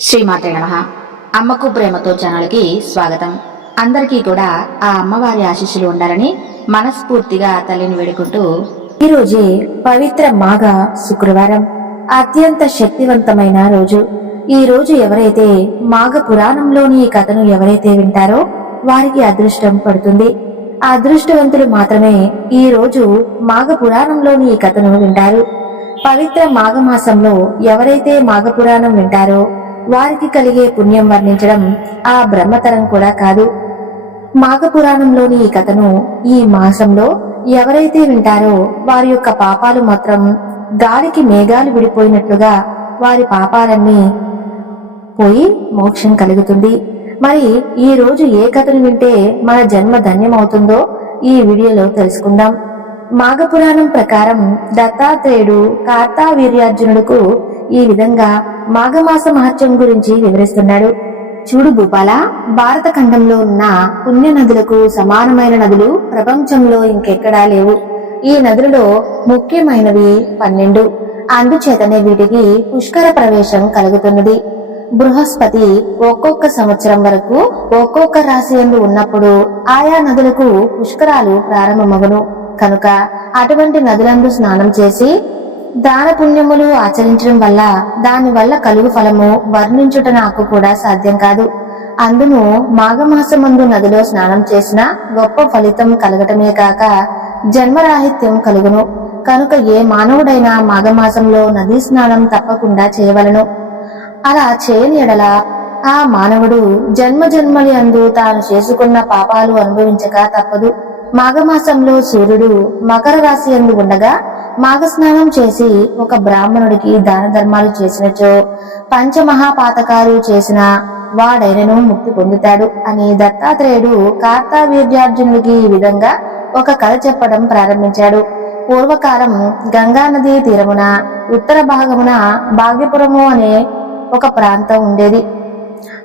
శ్రీమాతే నమః. అమ్మకు ప్రేమతో ఛానల్కి స్వాగతం. అందరికీ కూడా ఆ అమ్మవారి ఆశీస్సులు ఉండాలని మనస్ఫూర్తిగా తల్లిని వేడుకుంటూ, ఈరోజే పవిత్ర మాఘ శుక్రవారం, అత్యంత శక్తివంతమైన రోజు. ఈ రోజు ఎవరైతే మాఘ పురాణంలోని ఈ కథను ఎవరైతే వింటారో వారికి అదృష్టం పడుతుంది. ఆ అదృష్టవంతులు మాత్రమే ఈ రోజు మాఘ పురాణంలోని ఈ కథను వింటారు. పవిత్ర మాఘమాసంలో ఎవరైతే మాఘ పురాణం వింటారో వారికి కలిగే పుణ్యం వర్ణించడం ఆ బ్రహ్మతరం కూడా కాదు. మాఘ పురాణంలోని ఈ కథను ఈ మాసంలో ఎవరైతే వింటారో వారి యొక్క పాపాలు మాత్రం గాలికి మేఘాలు విడిపోయినట్లుగా వారి పాపాలన్నీ పోయి మోక్షం కలుగుతుంది. మరి ఈ రోజు ఏ కథను వింటే మన జన్మ ధన్యమవుతుందో ఈ వీడియోలో తెలుసుకుందాం. మాఘ పురాణం ప్రకారం దత్తాత్రేయుడు కార్తవీర్యార్జునుడుకు ఈ విధంగా మాఘమాస మహత్యం గురించి వివరిస్తున్నాడు. చూడు భూపాల, భారత ఖండంలో ఉన్న పుణ్య నదులకు సమానమైన నదులు ప్రపంచంలో ఇంకెక్కడా లేవు. ఈ నదులలో ముఖ్యమైనవి 12. అందుచేతనే వీటికి పుష్కర ప్రవేశం కలుగుతున్నది. బృహస్పతి ఒక్కొక్క సంవత్సరం వరకు ఒక్కొక్క రాశి యందు ఉన్నప్పుడు ఆయా నదులకు పుష్కరాలు ప్రారంభమగును. కనుక అటువంటి నదులందు స్నానం చేసి దాన పుణ్యములు ఆచరించడం వల్ల దాని వల్ల కలుగు ఫలము వర్ణించుట నాకు కూడా సాధ్యం కాదు. అందును మాఘమాసమందు నదిలో స్నానం చేసిన గొప్ప ఫలితం కలగటమే కాక జన్మరాహిత్యం కలుగును. కనుక ఏ మానవుడైనా మాఘమాసంలో నదీ స్నానం తప్పకుండా చేయవలను. అలా చేయని ఎడల ఆ మానవుడు జన్మ జన్మలి అందు తాను చేసుకున్న పాపాలు అనుభవించక తప్పదు. మాఘమాసంలో సూర్యుడు మకర రాశి యందు ఉండగా మాఘ స్నానం చేసి ఒక బ్రాహ్మణుడికి దాన ధర్మాలు చేసినచో పంచమహాపాతకాలు చేసిన వాడైనను ముక్తి పొందుతాడు అని దత్తాత్రేయుడు కార్తవీర్యార్జునుడికి ఈ విధంగా ఒక కథ చెప్పడం ప్రారంభించాడు. పూర్వకాలం గంగా నదీ తీరమున ఉత్తర భాగమున భాగ్యపురము అనే ఒక ప్రాంతం ఉండేది.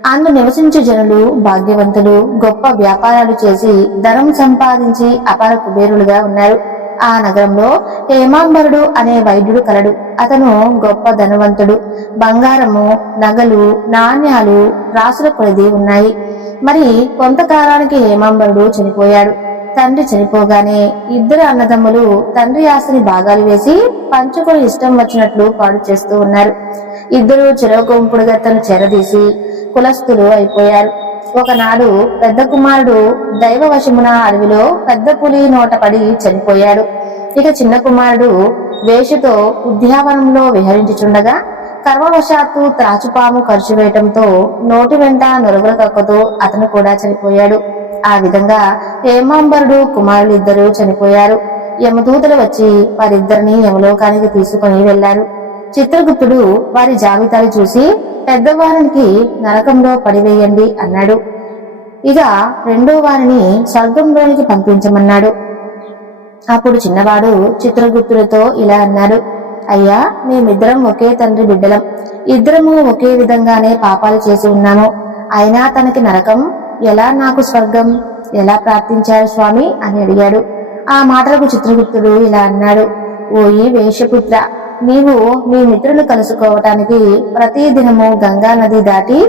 అందు నివసించే జనులు భాగ్యవంతులు, గొప్ప వ్యాపారాలు చేసి ధనం సంపాదించి అపార కుబేరులుగా ఉన్నారు. ఆ నగరంలో హేమాంబరుడు అనే వైద్యుడు కలడు. అతను గొప్ప ధనవంతుడు. బంగారము, నగలు, నాణ్యాలు రాసుల కొలది ఉన్నాయి. మరి కొంతకాలానికి హేమాంబరుడు చనిపోయాడు. తండ్రి చనిపోగానే ఇద్దరు అన్నదమ్ములు తండ్రి ఆస్తిని భాగాలు వేసి పంచుకొని ఇష్టం వచ్చినట్లు పాడు చేస్తూ ఉన్నారు. ఇద్దరు చెరొకంపుడు గత్తను చేరదీసి కులస్తులు అయిపోయారు. ఒకనాడు పెద్ద కుమారుడు దైవవశమున అడవిలో పెద్ద పులి నోట పడి చనిపోయాడు. ఇక చిన్న కుమారుడు వేషతో ఉద్యావనంలో విహరించుచుండగా కర్మవశాత్తు త్రాచుపాము ఖర్చు వేయటంతో నోటి వెంట నొరుగుల కక్కుతూ అతను కూడా చనిపోయాడు. ఆ విధంగా హేమాంబరుడు కుమారులు ఇద్దరు చనిపోయారు. యమదూతలు వచ్చి వారిద్దరిని యమలోకానికి తీసుకుని వెళ్లారు. చిత్రగుప్తుడు వారి జాబితాలు చూసి పెద్దవారికి నరకంలో పడివేయండి అన్నాడు. ఇక రెండో వారిని స్వర్గంలోనికి పంపించమన్నాడు. అప్పుడు చిన్నవాడు చిత్రగుప్తుడితో ఇలా అన్నాడు: అయ్యా, మేమిద్దరం ఒకే తండ్రి బిడ్డలం. ఇద్దరము ఒకే విధంగానే పాపాలు చేసి ఉన్నాము. అయినా తనకి నరకం ఎలా, నాకు స్వర్గం ఎలా ప్రార్థించారు స్వామి అని అడిగాడు. ఆ మాటలకు చిత్రగుప్తుడు ఇలా అన్నాడు: ఓయి వేషపుత్ర, నీవు నీ మిత్రులు కలుసుకోవటానికి ప్రతి దినము గంగా నది దాటి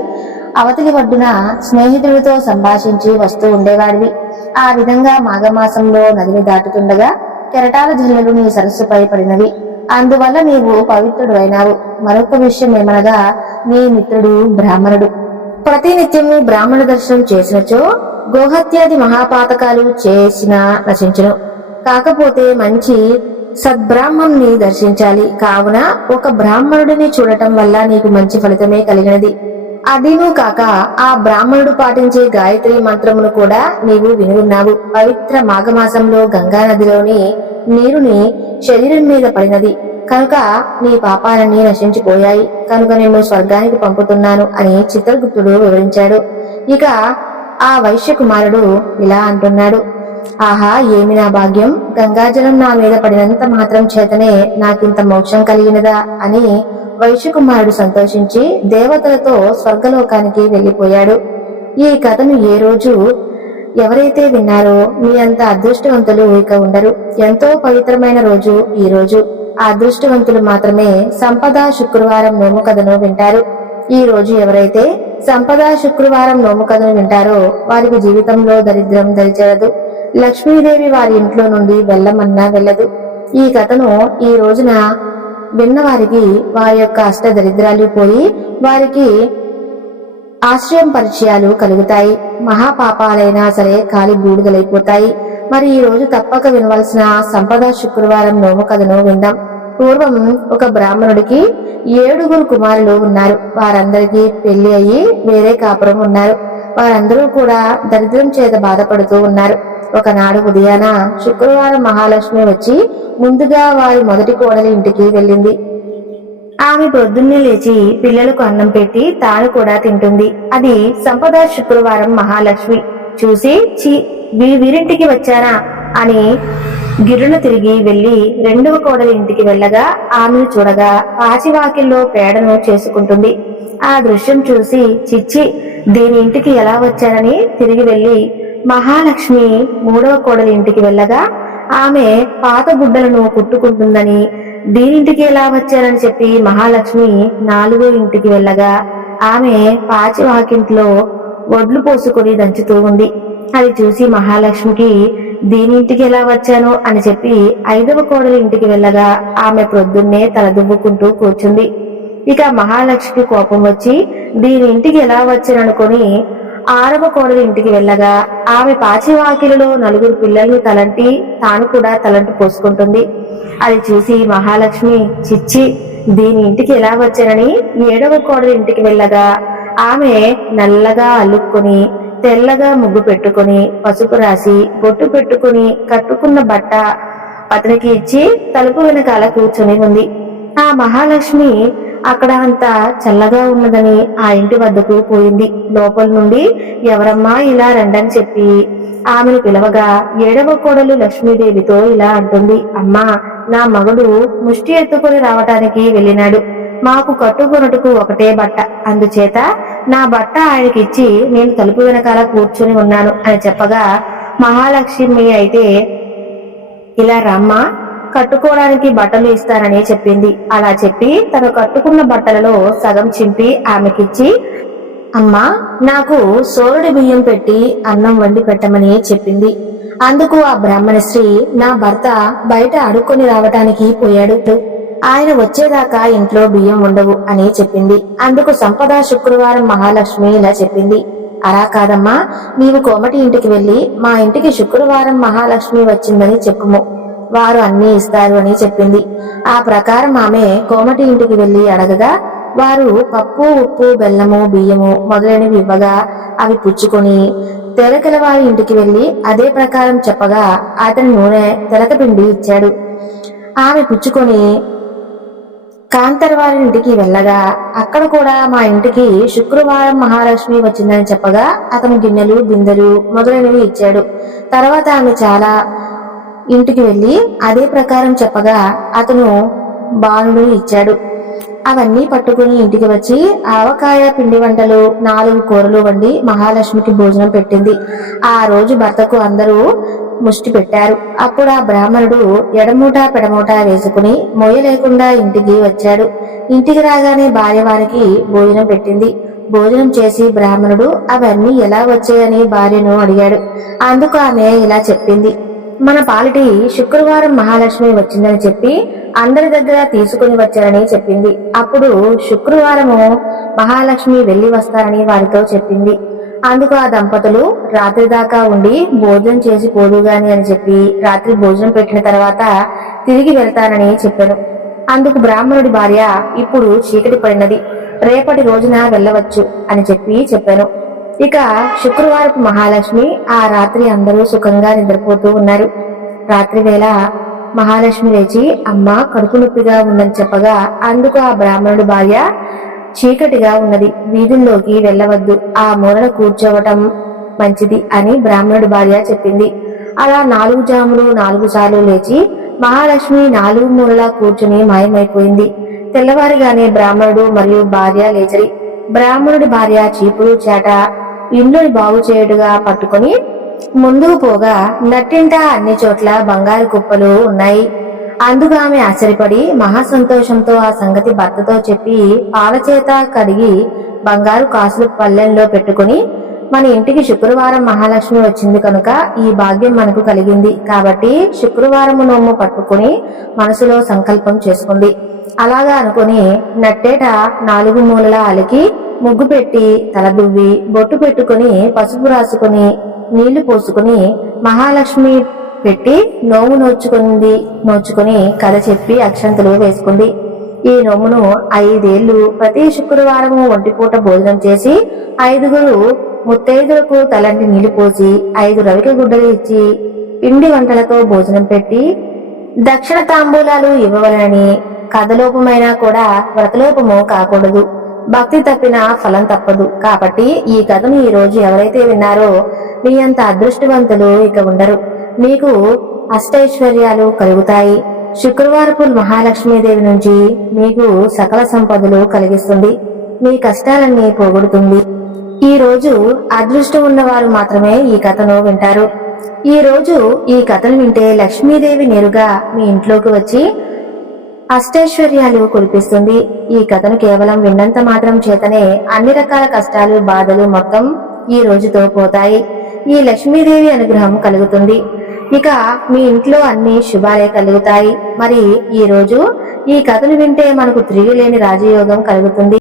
అవతలి ఒడ్డున స్నేహితుడితో సంభాషించి వస్తూ ఉండేవాడివి. ఆ విధంగా మాఘమాసంలో నదిని దాటుతుండగా కెరటాల జల్లులు నీ సరస్సుపై పడినవి. అందువల్ల నీవు పవిత్రుడు అయినావు. మరొక విషయం ఏమనగా, నీ మిత్రుడు బ్రాహ్మణుడు. ప్రతినిత్యము బ్రాహ్మణ దర్శనం చేసినచో గోహత్యాది మహాపాతకాలు చేసిన నశించును. కాకపోతే మంచి సద్బ్రాహ్మణుని దర్శించాలి. కావున ఒక బ్రాహ్మణుడిని చూడటం వల్ల నీకు మంచి ఫలితమే కలిగినది. అదినూ కాక ఆ బ్రాహ్మణుడు పాటించే గాయత్రి మంత్రమును కూడా నీవు వినున్నావు. పవిత్ర మాఘమాసంలో గంగా నదిలోని నీరుని శరీరం మీద పడినది కనుక నీ పాపాలన్నీ నశించిపోయాయి. కనుక నిన్ను స్వర్గానికి పంపుతున్నాను అని చిత్రగుప్తుడు వివరించాడు. ఇక ఆ వైశ్య కుమారుడు ఇలా అంటున్నాడు: ఆహా, ఏమి నా భాగ్యం! గంగాజలం నా మీద పడినంత మాత్రం చేతనే నాకింత మోక్షం కలిగినదా అని వైశ్యకుమారుడు సంతోషించి దేవతలతో స్వర్గలోకానికి వెళ్లిపోయాడు. ఈ కథను ఏ రోజు ఎవరైతే విన్నారో మీ అంత అదృష్టవంతులు ఇక ఉండరు. ఎంతో పవిత్రమైన రోజు ఈ రోజు. ఆ అదృష్టవంతులు మాత్రమే సంపద శుక్రవారం నోము కథను వింటారు. ఈ రోజు ఎవరైతే సంపద శుక్రవారం నోము కథను వింటారో వారికి జీవితంలో దరిద్రం దరిచేరదు. లక్ష్మీదేవి వారి ఇంట్లో నుండి వెళ్ళమన్నా వెళ్ళదు. ఈ కథను ఈ రోజున విన్నవారికి వారి యొక్క అష్ట దరిద్రాలు పోయి వారికి ఆశ్రయం పరిచయాలు కలుగుతాయి. మహాపాపాలైనా సరే కాలి బూడిదలైపోతాయి. మరి ఈ రోజు తప్పక వినవలసిన సంపద శుక్రవారం నోము కథను విందాం. పూర్వం ఒక బ్రాహ్మణుడికి 7 కుమారులు ఉన్నారు. వారందరికీ పెళ్లి అయ్యి వేరే కాపురం ఉన్నారు. వారందరూ కూడా దరిద్రం చేత బాధపడుతూ ఉన్నారు. ఒకనాడు ఉదయాన శుక్రవారం మహాలక్ష్మి వచ్చి ముందుగా వారి మొదటి కోడలి ఇంటికి వెళ్ళింది. ఆమె పొద్దున్నే లేచి పిల్లలకు అన్నం పెట్టి తాను కూడా తింటుంది. అది సంపద శుక్రవారం మహాలక్ష్మి చూసి వీరింటికి వచ్చానా అని గిర్రున తిరిగి వెళ్లి రెండవ కోడలి ఇంటికి వెళ్ళగా ఆమెను చూడగా పాచివాకిల్లో పేడను చేసుకుంటుంది. ఆ దృశ్యం చూసి చిచ్చి దీని ఇంటికి ఎలా వచ్చానని తిరిగి వెళ్లి మహాలక్ష్మి మూడవ కోడలి ఇంటికి వెళ్ళగా ఆమె పాత గుడ్డలను కుట్టుకుంటుందని దీనింటికి ఎలా వచ్చారని చెప్పి మహాలక్ష్మి 4వ ఇంటికి వెళ్ళగా ఆమె పాచివాకింట్లో వడ్లు పోసుకొని దంచుతూ ఉంది. అది చూసి మహాలక్ష్మికి దీనింటికి ఎలా వచ్చాను అని చెప్పి 5వ కోడలి ఇంటికి వెళ్ళగా ఆమె ప్రొద్దున్నే తలదువ్వుకుంటూ కూర్చుంది. ఇక మహాలక్ష్మికి కోపం వచ్చి దీని ఇంటికి ఎలా వచ్చాననుకొని 6వ కోడలి ఇంటికి వెళ్ళగా ఆమె పాచివాకిలలో 4 పిల్లల్ని తలంటి తాను కూడా తలంటి పోసుకుంటుంది. అది చూసి మహాలక్ష్మి చిచ్చి దీని ఇంటికి ఎలా వచ్చానని 7వ కోడలి ఇంటికి వెళ్ళగా ఆమె నల్లగా అల్లుకొని తెల్లగా ముగ్గు పెట్టుకుని పసుపు రాసి బొట్టు పెట్టుకుని కట్టుకున్న బట్ట అతనికి ఇచ్చి తలుపు వెనకాల కూర్చొని ఉంది. ఆ మహాలక్ష్మి అక్కడ అంతా చల్లగా ఉన్నదని ఆ ఇంటి వద్దకు పోయింది. లోపల నుండి ఎవరమ్మా ఇలా రండని చెప్పి ఆమెను పిలవగా 7వ కోడలు లక్ష్మీదేవితో ఇలా అంటుంది. అమ్మా, నా మగడు ముష్టి ఎత్తుకొని రావటానికి వెళ్ళినాడు. మాకు కట్టుకొనుటకు ఒకటే బట్ట, అందుచేత నా బట్ట ఆయనకి ఇచ్చి నేను తలుపు వెనకాల కూర్చుని ఉన్నాను అని చెప్పగా మహాలక్ష్మి అయితే ఇలా రమ్మా, కట్టుకోవడానికి బట్టలు ఇస్తానని చెప్పింది. అలా చెప్పి తను కట్టుకున్న బట్టలలో సగం చింపి ఆమెకిచ్చి అమ్మా, నాకు సోరుడి బియ్యం పెట్టి అన్నం వండి పెట్టమని చెప్పింది. అందుకు ఆ బ్రాహ్మణ స్త్రీ నా భర్త బయట అడుక్కొని రావటానికి పోయాడు, ఆయన వచ్చేదాకా ఇంట్లో బియ్యం ఉండవు అని చెప్పింది. అందుకు సంపద శుక్రవారం మహాలక్ష్మి ఇలా చెప్పింది. అలా కాదమ్మా, నీవు కోమటి ఇంటికి వెళ్లి మా ఇంటికి శుక్రవారం మహాలక్ష్మి వచ్చిందని చెప్పుము, వారు అన్ని ఇస్తారు అని చెప్పింది. ఆ ప్రకారం ఆమె కోమటి ఇంటికి వెళ్లి అడగగా వారు పప్పు, ఉప్పు, బెల్లము, బియ్యము మొదలైనవి ఇవ్వగా అవి పుచ్చుకొని తెలకల వారి ఇంటికి వెళ్లి అదే ప్రకారం చెప్పగా అతని నూనె తెలకపిండి ఇచ్చాడు. ఆమె పుచ్చుకొని కాంతర్ వారి ఇంటికి వెళ్ళగా అక్కడ కూడా మా ఇంటికి శుక్రవారం మహాలక్ష్మి వచ్చిందని చెప్పగా అతను గిన్నెలు, బిందెలు మొదలైనవి ఇచ్చాడు. తర్వాత ఆమె చాలా ఇంటికి వెళ్లి అదే ప్రకారం చెప్పగా అతను బాణుడు ఇచ్చాడు. అవన్నీ పట్టుకుని ఇంటికి వచ్చి ఆవకాయ పిండి వంటలు 4 కూరలు వండి మహాలక్ష్మికి భోజనం పెట్టింది. ఆ రోజు భర్తకు అందరూ ముష్టి పెట్టారు. అప్పుడు ఆ బ్రాహ్మణుడు ఎడమూట పెడమూట వేసుకుని మొయ్య లేకుండా ఇంటికి వచ్చాడు. ఇంటికి రాగానే భార్య వారికి భోజనం పెట్టింది. భోజనం చేసి బ్రాహ్మణుడు అవన్నీ ఎలా వచ్చాయని భార్యను అడిగాడు. అందుకు ఆమె ఇలా చెప్పింది. మన పాలిటి శుక్రవారం మహాలక్ష్మి వచ్చిందని చెప్పి అందరి దగ్గర తీసుకుని వచ్చారని చెప్పింది. అప్పుడు శుక్రవారము మహాలక్ష్మి వెళ్లి వస్తారని వారితో చెప్పింది. అందుకు ఆ దంపతులు రాత్రి దాకా ఉండి భోజనం చేసి పోదుగాని అని చెప్పి రాత్రి భోజనం పెట్టిన తర్వాత తిరిగి వెళ్తానని చెప్పాను. అందుకు బ్రాహ్మణుడి భార్య ఇప్పుడు చీకటి పడినది, రేపటి రోజున వెళ్ళవచ్చు అని చెప్పాను. ఇక శుక్రవారపు మహాలక్ష్మి ఆ రాత్రి అందరూ సుఖంగా నిద్రపోతూ ఉన్నారు. రాత్రి వేళ మహాలక్ష్మి లేచి అమ్మ కడుపు నొప్పిగా ఉందని చెప్పగా అందుకు ఆ బ్రాహ్మణుడి భార్య చీకటిగా ఉన్నది, వీధుల్లోకి వెళ్ళవద్దు, ఆ మూలన కూర్చోవటం మంచిది అని బ్రాహ్మణుడి భార్య చెప్పింది. అలా 4 జాములు 4 సార్లు లేచి మహాలక్ష్మి 4 మూలలా కూర్చుని మాయమైపోయింది. తెల్లవారిగానే బ్రాహ్మణుడు మరియు భార్య లేచరి. బ్రాహ్మణుడి భార్య చీపురు చేట ఇల్లుని బాగు చేయుడుగా పట్టుకొని ముందుకు పోగా నట్టింట అన్ని చోట్ల బంగారు కుప్పలు ఉన్నాయి. అందుకు ఆమె ఆశ్చర్యపడి మహా సంతోషంతో ఆ సంగతి భర్తతో చెప్పి పాల చేత కడిగి బంగారు కాసులు పళ్ళెంలో పెట్టుకుని, మన ఇంటికి శుక్రవారం మహాలక్ష్మి వచ్చింది కనుక ఈ భాగ్యం మనకు కలిగింది కాబట్టి శుక్రవారము నోము పట్టుకుని మనసులో సంకల్పం చేసుకుంది. అలాగా అనుకుని నట్టేట 4 మూలలా అలికి ముగ్గు పెట్టి తల దువ్వి బొట్టు పెట్టుకుని పసుపు రాసుకుని నీళ్లు పోసుకుని మహాలక్ష్మి పెట్టి నోము నోచుకుని కథ చెప్పి అక్షంతలు వేసుకుంది. ఈ నోమును 5 ఏళ్లు ప్రతి శుక్రవారము ఒంటిపూట భోజనం చేసి 5గురు ముత్తైదులకు తలంటి నీళ్లు పోసి 5 రవిక గుడ్డలు ఇచ్చి పిండి వంటలతో భోజనం పెట్టి దక్షిణ తాంబూలాలు ఇవ్వవలనని, కథలోపమైనా కూడా వ్రతలోపము కాకూడదు, భక్తి తప్పిన ఫలం తప్పదు. కాబట్టి ఈ కథను ఈ రోజు ఎవరైతే విన్నారో మీ అంత అదృష్టవంతులు ఇక ఉండరు. మీకు అష్టైశ్వర్యాలు కలుగుతాయి. శుక్రవారపు మహాలక్ష్మీదేవి నుంచి మీకు సకల సంపదలు కలిగిస్తుంది. మీ కష్టాలన్నీ పోగొడుతుంది. ఈ రోజు అదృష్టం ఉన్నవారు మాత్రమే ఈ కథను వింటారు. ఈ రోజు ఈ కథను వింటే లక్ష్మీదేవి నేరుగా మీ ఇంట్లోకి వచ్చి అష్టైశ్వర్యాలు కురిపిస్తుంది. ఈ కథను కేవలం విన్నంత మాత్రం చేతనే అన్ని రకాల కష్టాలు బాధలు మొత్తం ఈ రోజుతో పోతాయి. ఈ లక్ష్మీదేవి అనుగ్రహం కలుగుతుంది. ఇక మీ ఇంట్లో అన్ని శుభాలే కలుగుతాయి. మరి ఈ రోజు ఈ కథను వింటే మనకు తిరిగిలేని రాజయోగం కలుగుతుంది.